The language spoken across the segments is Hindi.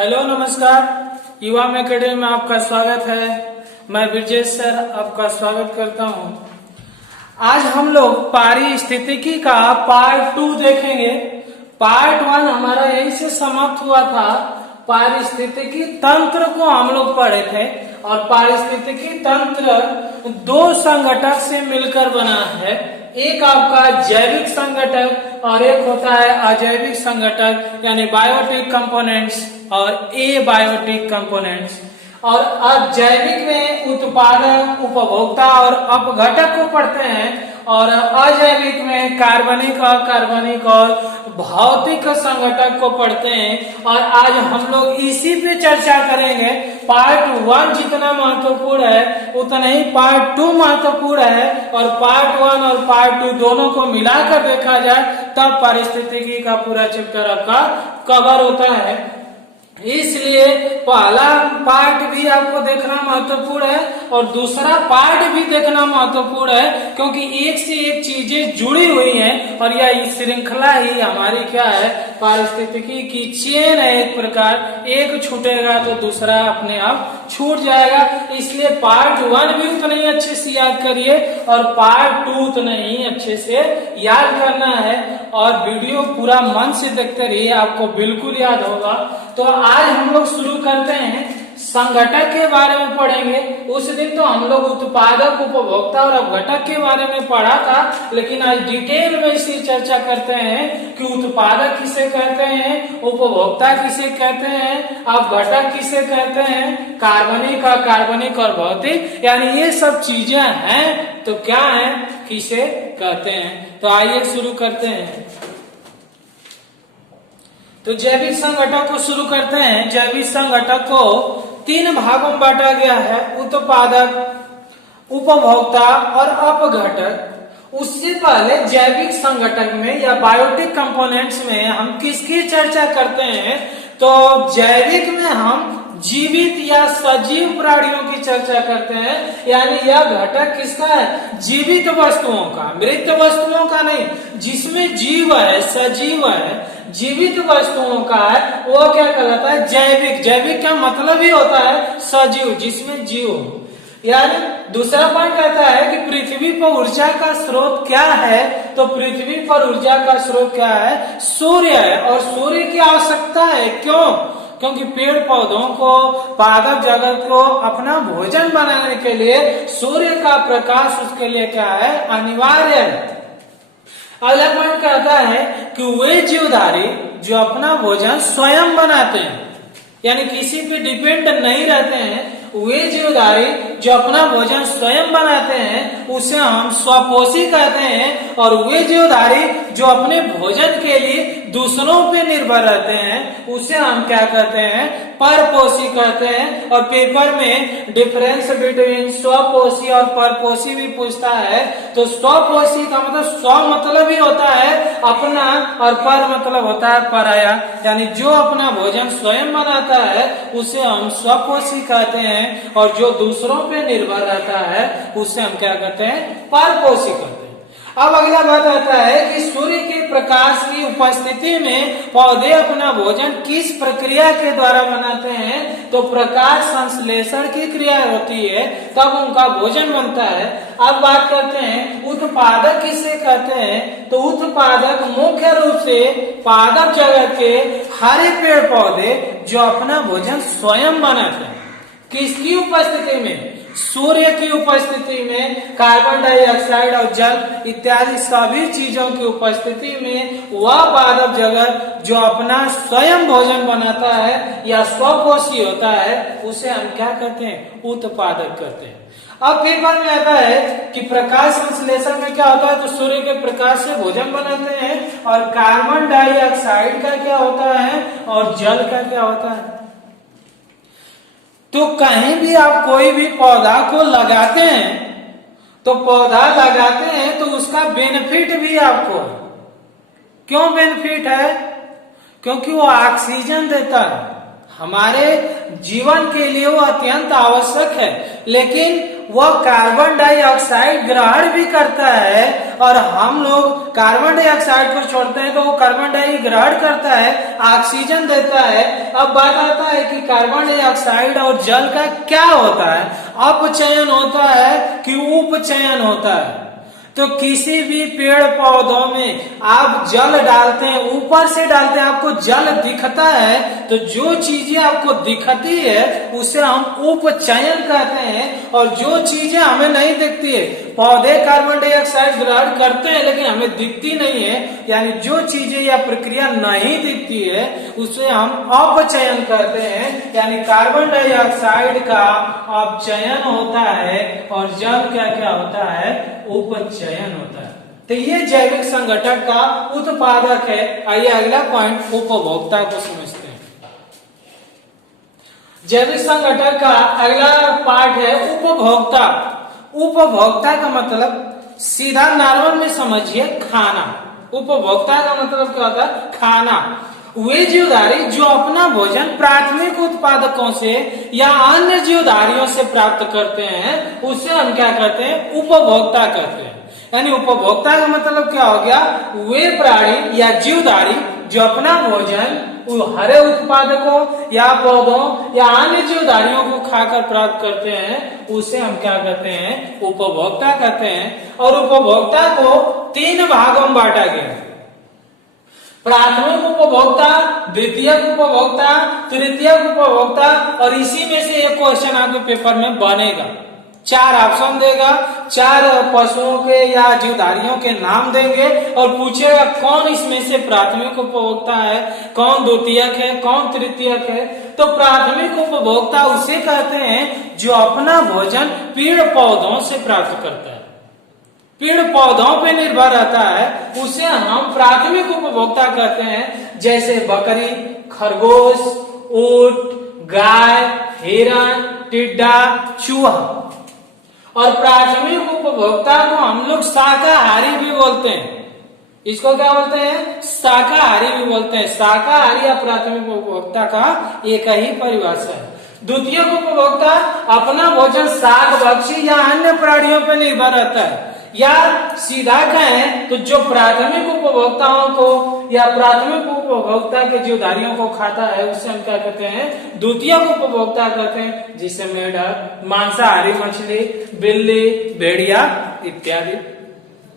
हेलो नमस्कार। युवा में अकेडमी में आपका स्वागत है। मैं ब्रजेश सर आपका स्वागत करता हूं। आज हम लोग पारिस्थितिकी का पार्ट 2 देखेंगे। पार्ट 1 हमारा यहीं से समाप्त हुआ था। पारिस्थितिकी तंत्र को हम लोग पढ़े थे और पारिस्थितिकी तंत्र दो संघटक से मिलकर बना है। एक आपका जैविक संघटक और एक होता है अजैविक संघटक यानी बायोटिक कंपोनेंट्स और एबायोटिक कंपोनेंट्स। और अजैविक में उत्पादक, उपभोक्ता और अपघटक को पढ़ते हैं और अजैविक में कार्बनिक, अकार्बनिक और भौतिक संघटक को पढ़ते हैं। और आज हम लोग इसी पे चर्चा करेंगे। पार्ट 1 जितना महत्वपूर्ण है उतना ही पार्ट 2 महत्वपूर्ण है और पार्ट 1 और पार्ट 2 दोनों को मिलाकर देखा जाए तब पारिस्थितिकी का पूरा चैप्टर आपका कवर होता है। इसलिए पहला पार्ट भी आपको देखना महत्वपूर्ण है और दूसरा पार्ट भी देखना महत्वपूर्ण है, क्योंकि एक से एक चीजें जुड़ी हुई हैं और यह श्रृंखला ही हमारी क्या है, पारिस्थितिकी की चेन है। एक प्रकार एक छूटेगा तो दूसरा अपने आप छूट जाएगा। इसलिए पार्ट 1 भी उतना ही अच्छे से याद करिए और पार्ट 2 उतना ही अच्छे से याद करना है और वीडियो पूरा मन से देखते रहिए, आपको बिल्कुल याद होगा। तो आज हम लोग शुरू करते हैं। संघटक के बारे में पढ़ेंगे। उस दिन तो हम लोग उत्पादक, उपभोक्ता और अपघटक के बारे में पढ़ा था, लेकिन आज डिटेल में इसकी चर्चा करते हैं कि उत्पादक किसे कहते हैं, उपभोक्ता किसे कहते हैं, अपघटक किसे कहते हैं, कार्बनिक, अकार्बनिक और भौतिक, यानी ये सब चीजें हैं तो क्या है, किसे कहते हैं। तो आइए शुरू करते हैं। तो जैविक संघटक को शुरू करते हैं। जैविक संघटक को 3 भागों में बांटा गया है, उत्पादक, उपभोक्ता और अपघटक। उससे पहले जैविक संघटक में या बायोटिक कंपोनेंट्स में हम किसकी चर्चा करते हैं, तो जैविक में हम जीवित या सजीव प्राणियों की चर्चा करते हैं। यानी यह घटक किसका है, जीवित वस्तुओं का, मृत वस्तुओं का नहीं। जिसमें जीव है, सजीव है, जीवित वस्तुओं का है, वो क्या कहलाता है, जैविक। जैविक का मतलब ही होता है सजीव, जिसमें जीव हो। यानी दूसरा पॉइंट कहता है कि पृथ्वी पर ऊर्जा का स्रोत क्या है, तो पृथ्वी पर ऊर्जा का स्रोत क्या है, सूर्य है। और सूर्य की आवश्यकता है, क्यों, क्योंकि पेड़ पौधों को, पादप जगत को अपना भोजन बनाने के लिए सूर्य का प्रकाश उसके लिए क्या है, अनिवार्य है। अगला पॉइंट कहता है कि वे जीवधारी जो अपना भोजन स्वयं बनाते हैं, यानी किसी पे डिपेंड नहीं रहते हैं, वे जीवधारी जो अपना भोजन स्वयं बनाते हैं उसे हम स्वपोषी कहते हैं। और वे जीवधारी जो अपने भोजन के लिए दूसरों पे निर्भर रहते हैं उसे हम क्या कहते हैं, परपोषी कहते हैं। और पेपर में डिफरेंस बिटवीन स्वपोषी और परपोषी भी पूछता है। तो स्वपोषी का मतलब स्व मतलब ही होता है अपना और पर मतलब होता है पराया, यानी जो अपना भोजन स्वयं बनाता है उसे हम स्वपोषी कहते हैं और जो दूसरों पे निर्भर रहता है उसे हम क्या कहते हैं, परपोषी कहते हैं। अब अगला बात आता है कि सूर्य के प्रकाश की उपस्थिति में पौधे अपना भोजन किस प्रक्रिया के द्वारा बनाते हैं, तो प्रकाश संश्लेषण की क्रिया होती है, तब उनका भोजन बनता है। अब बात करते हैं उत्पादक किसे कहते हैं, तो उत्पादक मुख्य रूप से पादप जगत के हरे पेड़ पौधे जो अपना भोजन स्वयं बनाते हैं। किसकी उपस्थिति में, सूर्य की उपस्थिति में, कार्बन डाइऑक्साइड और जल इत्यादि सभी चीजों की उपस्थिति में वह पादप जगत जो अपना स्वयं भोजन बनाता है या स्वपोषी होता है उसे हम क्या कहते हैं, उत्पादक कहते हैं। अब पेपर में आता है कि प्रकाश संश्लेषण में क्या होता है, तो सूर्य के प्रकाश से भोजन बनाते हैं। और कार्बन डाइऑक्साइड का क्या होता है और जल का क्या होता है। तो कहीं भी आप कोई भी पौधा को लगाते हैं तो पौधा लगाते हैं तो उसका बेनिफिट भी आपको है। क्यों बेनिफिट है, क्योंकि वो ऑक्सीजन देता है, हमारे जीवन के लिए वो अत्यंत आवश्यक है। लेकिन वह कार्बन डाइऑक्साइड ग्रहण भी करता है और हम लोग कार्बन डाइऑक्साइड को छोड़ते हैं तो वो कार्बन डाइऑक्साइड ग्रहण करता है, ऑक्सीजन देता है। अब बात आता है कि कार्बन डाइऑक्साइड और जल का क्या होता है, अपचयन होता है कि उपचयन होता है। तो किसी भी पेड़ पौधों में आप जल डालते हैं, ऊपर से डालते हैं, आपको जल दिखता है, तो जो चीजें आपको दिखती है उसे हम उपचयन कहते हैं। और जो चीजें हमें नहीं दिखती है, पौधे कार्बन डाइऑक्साइड ग्रहण करते हैं लेकिन हमें दिखती नहीं है, यानी जो चीजें या प्रक्रिया नहीं दिखती है उसे हम अपचयन कहते हैं। यानी कार्बन डाइऑक्साइड का अपचयन होता है और जल क्या क्या होता है, उपचयन होता है। तो ये जैविक संगठक का उत्पादक है। आइए अगला पॉइंट उपभोक्ता को समझते हैं। जैविक संगठक का अगला पार्ट है उपभोक्ता। उपभोक्ता का मतलब सीधा नॉर्मल में समझिए, खाना। उपभोक्ता का मतलब क्या होता है, खाना। वे जीवधारी जो अपना भोजन प्राथमिक उत्पादकों से या अन्य जीवधारियों से प्राप्त करते हैं उसे हम क्या कहते हैं, उपभोक्ता कहते हैं। यानी उपभोक्ता का मतलब क्या हो गया, वे प्राणी या जीवधारी जो अपना भोजन हरे उत्पादकों या पौधों या अन्य जीवधारियों को खाकर प्राप्त करते हैं उसे हम क्या कहते हैं, उपभोक्ता कहते हैं। और उपभोक्ता को 3 भागों में बांटा गया है, प्राथमिक उपभोक्ता, द्वितीयक उपभोक्ता, तृतीयक उपभोक्ता। और इसी में से एक क्वेश्चन आपके पेपर में बनेगा, 4 ऑप्शन देगा, 4 पशुओं के या जीवधारियों के नाम देंगे और पूछेगा कौन इसमें से प्राथमिक उपभोक्ता है, कौन द्वितीयक है, कौन तृतीयक है। तो प्राथमिक उपभोक्ता उसे कहते हैं जो अपना भोजन पेड़ पौधों से प्राप्त करता है, पेड़ पौधों पे निर्भर रहता है, उसे हम प्राथमिक उपभोक्ता कहते हैं। जैसे बकरी, खरगोश, ऊंट, गाय, हिरण, टिड्डा, चूहा। और प्राथमिक उपभोक्ता को हम लोग शाकाहारी भी बोलते हैं। इसको क्या बोलते हैं, शाकाहारी भी बोलते हैं। शाकाहारी या प्राथमिक उपभोक्ता का एक ही परिभाषा है। द्वितीय उपभोक्ता अपना भोजन शाक भक्षी या अन्य प्राणियों पर निर्भर रहता है, या सीधा कहें तो जो प्राथमिक उपभोक्ताओं को या प्राथमिक उपभोक्ता के जीवधारियों को खाता है उसे हम क्या कहते हैं, द्वितीयक उपभोक्ता कहते हैं। जिसे मेढक, मांसाहारी मछली, बिल्ली, भेड़िया इत्यादि।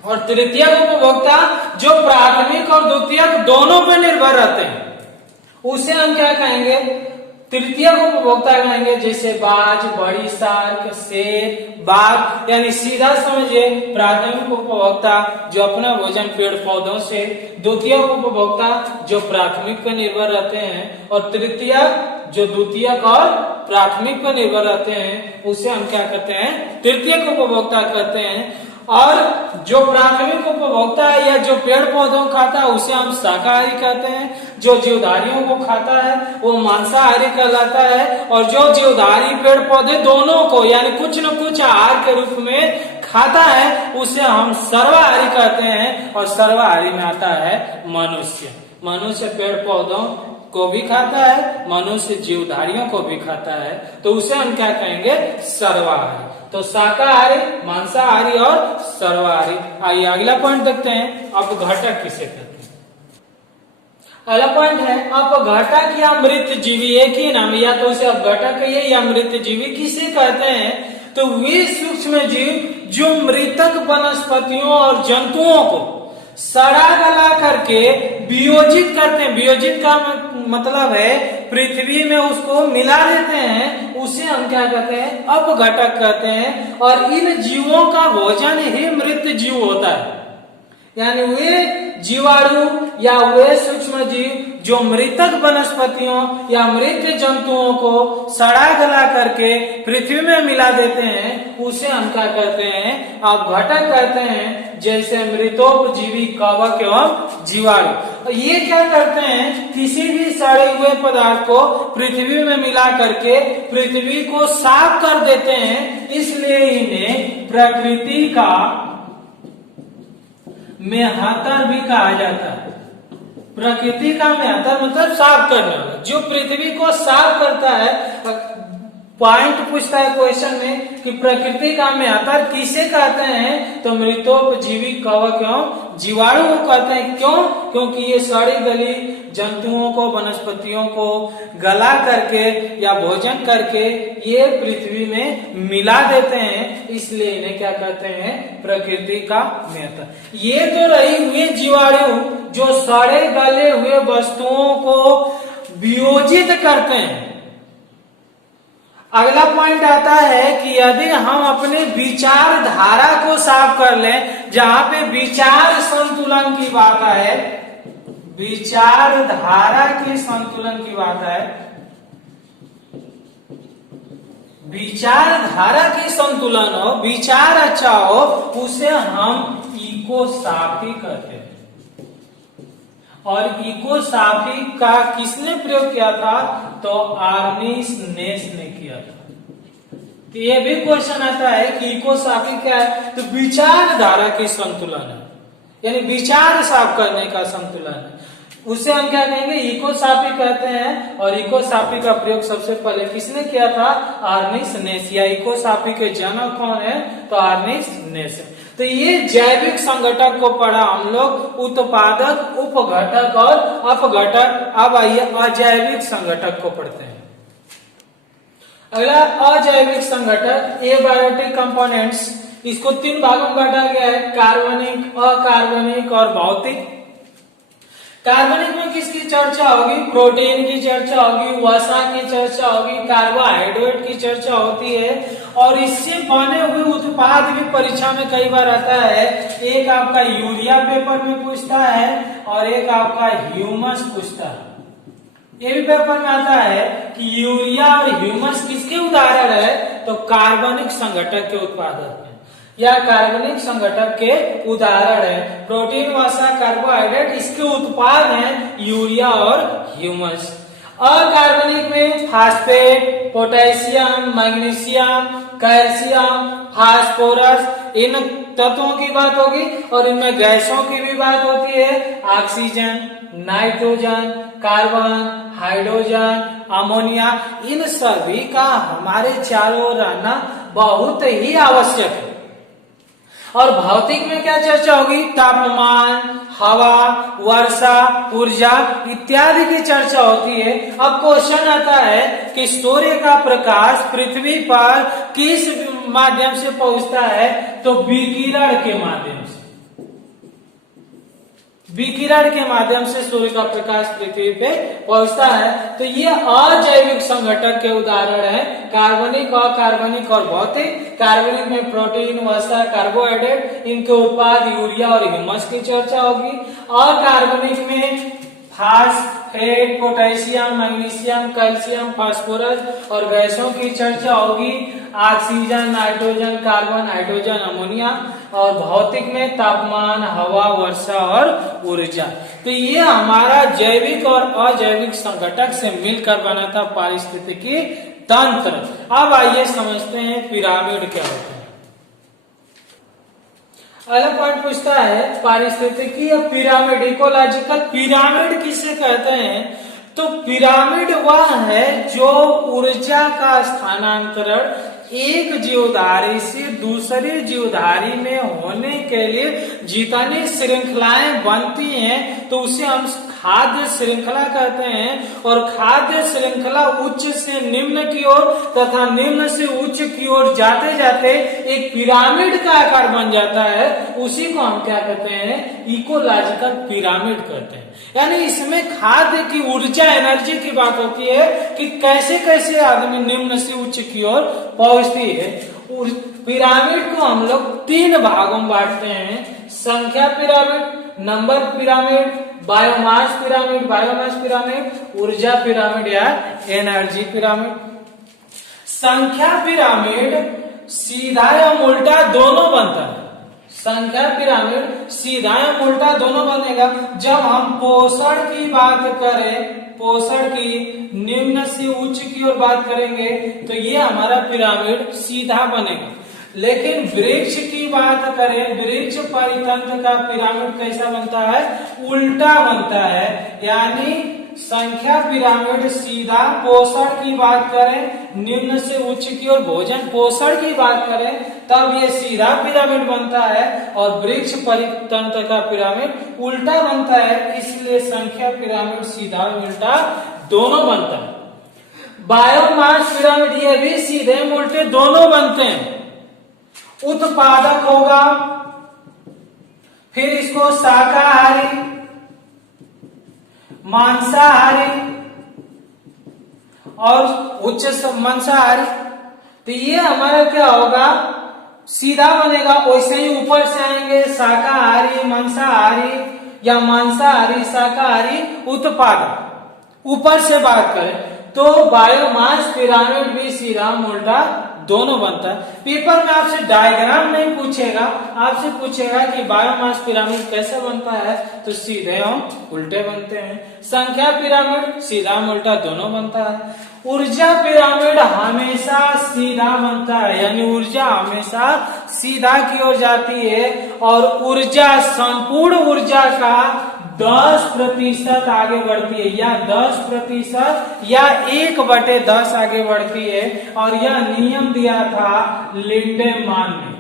और तृतीयक उपभोक्ता जो प्राथमिक और द्वितीयक दोनों पर निर्भर रहते हैं उसे हम क्या कहेंगे, तृतीयक उपभोक्ता कहेंगे। जैसे बाज, बड़ी शार्क, शेर, बाघ। यानी सीधा समझिए, प्राथमिक उपभोक्ता जो अपना भोजन पेड़ पौधों से, द्वितीयक उपभोक्ता जो प्राथमिक पर निर्भर रहते हैं, और तृतीयक जो द्वितीयक और प्राथमिक पर निर्भर रहते हैं उसे हम क्या कहते हैं, तृतीयक उपभोक्ता कहते हैं। और जो प्राथमिक उपभोक्ता है या जो पेड़ पौधों खाता है उसे हम शाकाहारी कहते हैं। जो जीवधारियों को खाता है वो मांसाहारी कहलाता है। और जो जीवधारी पेड़ पौधे दोनों को यानी कुछ न कुछ आहार के रूप में खाता है उसे हम सर्वाहारी कहते हैं। और सर्वाहारी में आता है मनुष्य। मनुष्य पेड़ पौधों को भी खाता है, मनुष्य जीवधारियों को भी खाता है, तो उसे हम क्या कहेंगे, सर्वाहारी। तो शाकाहारी, मांसाहारी और सर्वाहारी। आइए अगला पॉइंट देखते हैं, अपघटक किसे कहते हैं। अगला पॉइंट है अपघटक या मृत जीवी। एक ही नाम, या तो उसे अपघटक कहिए या मृत जीवी। किसे कहते हैं, तो वे सूक्ष्म जीव जो मृतक वनस्पतियों और जंतुओं को सड़ा गला करके वियोजित करते हैं। वियोजित का मतलब है पृथ्वी में उसको मिला देते हैं, उसे हम क्या कहते हैं, अपघटक कहते हैं। और इन जीवों का भोजन ही मृत जीव होता है। यानी वे जीवाणु या वे सूक्ष्म जीव जो मृतक वनस्पतियों या मृत जंतुओं को सड़ा गला करके पृथ्वी में मिला देते हैं उसे हम क्या कहते हैं, अपघटक कहते हैं। जैसे मृतोपजीवी कवक एवं जीवाणु। ये क्या करते हैं, किसी भी सड़े हुए पदार्थ को पृथ्वी में मिला करके पृथ्वी को साफ कर देते हैं। इसलिए इन्हें प्रकृति का मेहतर भी कहा जाता है। प्रकृति का मेहतर मतलब साफ करने वाला, जो पृथ्वी को साफ करता है। पॉइंट पूछता है क्वेश्चन में कि प्रकृति का म्यातर किसे कहते हैं, तो मृतोपजीवी कवक एवं जीवाणु को कहते हैं। क्यों? क्योंकि ये सड़ी गली जंतुओं को, वनस्पतियों को गला करके या भोजन करके ये पृथ्वी में मिला देते हैं, इसलिए इन्हें क्या कहते हैं, प्रकृति का म्यातर। ये तो रही हुए जीवाणु जो सड़े गले हुए वस्तुओं को वियोजित करते हैं। अगला पॉइंट आता है कि यदि हम अपने विचारधारा को साफ कर लें, जहां पे विचार संतुलन की बात है, विचारधारा के संतुलन की बात है, विचारधारा की संतुलन हो, विचार अच्छा हो, उसे हम इको साफी कहते हैं। और इको साफी का किसने प्रयोग किया था, तो आर्निस नेस ने किया था। तो ये भी क्वेश्चन आता है कि इको साफी क्या है, तो विचारधारा की संतुलन है, यानी विचार साफ करने का संतुलन है, उसे हम क्या कहेंगे, इको साफी कहते हैं। और इको साफी का प्रयोग सबसे पहले किसने किया था, आर्निस नेस। या इको साफी के जनक कौन है, तो आर्निस नेस है। तो ये जैविक संघटक को पढ़ा हम लोग, उत्पादक, उपघटक और अपघटक। अब आइए अजैविक संघटक को पढ़ते हैं। अगला अजैविक संघटक, एबायोटिक कंपोनेंट्स, इसको 3 भागों में बांटा गया है, कार्बनिक, अकार्बनिक और भौतिक। कार्बनिक में किसकी चर्चा होगी, प्रोटीन की चर्चा होगी, वसा की चर्चा होगी, कार्बोहाइड्रेट की चर्चा होती है। और इससे बने हुए उत्पाद भी परीक्षा में कई बार आता है। एक आपका यूरिया पेपर में पूछता है और एक आपका ह्यूमस पूछता है। ये भी पेपर में आता है कि यूरिया और ह्यूमस किसके उदाहरण है, तो कार्बनिक संघटक के उत्पादक है, या कार्बनिक संघटक के उदाहरण है। प्रोटीन, वसा, कार्बोहाइड्रेट इसके उत्पाद हैं यूरिया और ह्यूमस। अकार्बनिक में phosphate, potassium, magnesium, calcium, phosphorus, इन तत्वों की बात होगी। और इनमें गैसों की भी बात होती है, oxygen, nitrogen, carbon, hydrogen, ammonia. इन सभी का हमारे चारों ओर रहना बहुत ही आवश्यक है। और भौतिक में क्या चर्चा होगी, तापमान, हवा, वर्षा, ऊर्जा इत्यादि की चर्चा होती है। अब क्वेश्चन आता है कि सूर्य का प्रकाश पृथ्वी पर किस माध्यम से पहुंचता है, तो विकिरण के माध्यम से। विकिरण के माध्यम से सूर्य का प्रकाश पृथ्वी पे पहुंचता है। तो ये अजैविक संघटक के उदाहरण है, कार्बनिक, अकार्बनिक और भौतिक। कार्बनिक में प्रोटीन, वसा, कार्बोहाइड्रेट, इनके उत्पाद यूरिया और ह्यूमस की चर्चा होगी। अकार्बनिक में phosphate, potassium, magnesium, calcium, phosphorus और गैसों की चर्चा होगी, oxygen, nitrogen, carbon, hydrogen, ammonia. और भौतिक में तापमान, हवा, वर्षा और ऊर्जा। तो ये हमारा जैविक और अजैविक संघटक से मिलकर बना था पारिस्थितिकी तंत्र। अब आइए समझते हैं पिरामिड क्या होता है। अगला पॉइंट पूछता है पारिस्थितिकी या पिरामिड, इकोलॉजिकल पिरामिड किसे कहते हैं, तो पिरामिड वह है जो ऊर्जा का स्थानांतरण एक जीवधारी से दूसरे जीवधारी में होने के लिए जितनी श्रृंखलाएं बनती हैं, तो उसे हम खाद्य श्रृंखला कहते हैं। और खाद्य श्रृंखला उच्च से निम्न की ओर तथा निम्न से उच्च की ओर जाते जाते एक पिरामिड का आकार बन जाता है। उसी को हम क्या कहते हैं, इकोलॉजिकल पिरामिड कहते हैं। यानी इसमें खाद्य की ऊर्जा, एनर्जी की बात होती है कि कैसे कैसे आदमी निम्न से उच्च की ओर पहुंचती है। पिरामिड को हम लोग 3 भागों में बांटते हैं, संख्या pyramid, number pyramid, biomass pyramid, ऊर्जा पिरामिड या एनर्जी पिरामिड। संख्या पिरामिड सीधा या उल्टा दोनों बनता है। संख्या पिरामिड सीधा या उल्टा दोनों बनेगा। जब हम पोषण की बात करें, पोषण की निम्न से उच्च की ओर बात करेंगे, तो ये हमारा पिरामिड सीधा बनेगा। लेकिन वृक्ष की बात करें, वृक्ष परितंत्र का पिरामिड कैसा बनता है, उल्टा बनता है। यानी संख्या पिरामिड सीधा पोषण की बात करें, निम्न से उच्च की ओर भोजन पोषण की बात करें, तब ये सीधा पिरामिड बनता है और वृक्ष परितंत्र का पिरामिड उल्टा बनता है। इसलिए संख्या पिरामिड सीधा उल्टा दोनों बनता है। बायोमास पिरामिड ये भी सीधे उल्टे दोनों बनते हैं। उत्पादक होगा, फिर इसको शाकाहारी, मांसाहारी और उच्च मांसाहारी। तो ये हमारा क्या होगा, सीधा बनेगा। वैसे ही ऊपर से आएंगे शाकाहारी, मांसाहारी या मांसाहारी, शाकाहारी, उत्पादक। ऊपर से बात करें तो बायोमास पिरामिड भी सीधा उल्टा दोनों बनता है। पेपर में आपसे डायग्राम नहीं पूछेगा, आपसे पूछेगा कि बायोमास पिरामिड कैसे बनता है, तो सीधे हम उल्टे बनते हैं। संख्या पिरामिड सीधा उल्टा दोनों बनता है। ऊर्जा पिरामिड हमेशा सीधा बनता है, यानी ऊर्जा हमेशा सीधा की ओर जाती है और ऊर्जा, संपूर्ण ऊर्जा का 10% आगे बढ़ती है, या 10% या 1/10 आगे बढ़ती है। और यह नियम दिया था लिंडेमान ने।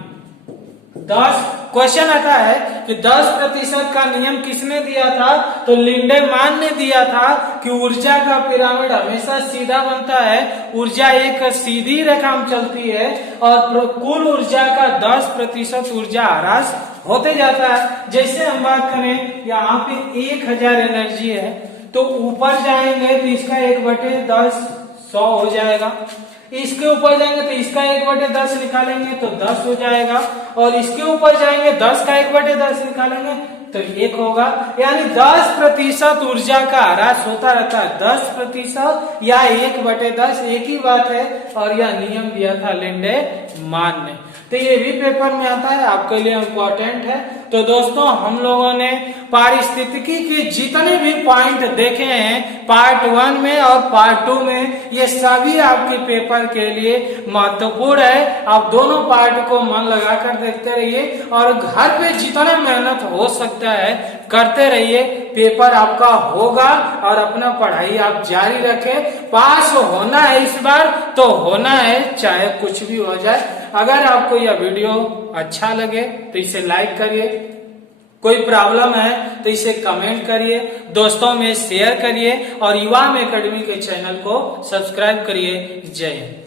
10 क्वेश्चन आता है कि 10% का नियम किसने दिया था, तो लिंडेमान ने दिया था कि ऊर्जा का पिरामिड हमेशा सीधा बनता है। ऊर्जा एक सीधी रेखा में चलती है और कुल ऊर्जा का 10% ऊर्जा ह्रास होते जाता है। जैसे हम बात करें यहाँ पे 1000 एनर्जी है, तो ऊपर जाएंगे तो इसका 1/10 100 हो जाएगा। इसके ऊपर जाएंगे तो इसका 1/10 निकालेंगे तो 10 हो जाएगा, और इसके ऊपर जाएंगे 10 का 1/10 निकालेंगे तो 1 होगा। यानी 10% ऊर्जा का ह्रास होता रहता है। 10% या 1/10 एक ही बात है, और यह नियम दिया था लिंडेमान ने। तो ये भी पेपर में आता है, आपके लिए इम्पोर्टेंट है। तो दोस्तों, हम लोगों ने पारिस्थितिकी के जितने भी पॉइंट देखे हैं पार्ट 1 में और पार्ट 2 में, ये सभी आपके पेपर के लिए महत्वपूर्ण है। आप दोनों पार्ट को मन लगाकर देखते रहिए और घर पे जितना मेहनत हो सकता है करते रहिए। पेपर आपका होगा और अपना पढ़ाई आप जारी रखें। पास होना है इस बार तो होना है, चाहे कुछ भी हो जाए। अगर आपको यह वीडियो अच्छा लगे तो इसे लाइक करिए, कोई प्रॉब्लम है तो इसे कमेंट करिए, दोस्तों में शेयर करिए और युवा में एकेडमी के चैनल को सब्सक्राइब करिए। जय हिंद।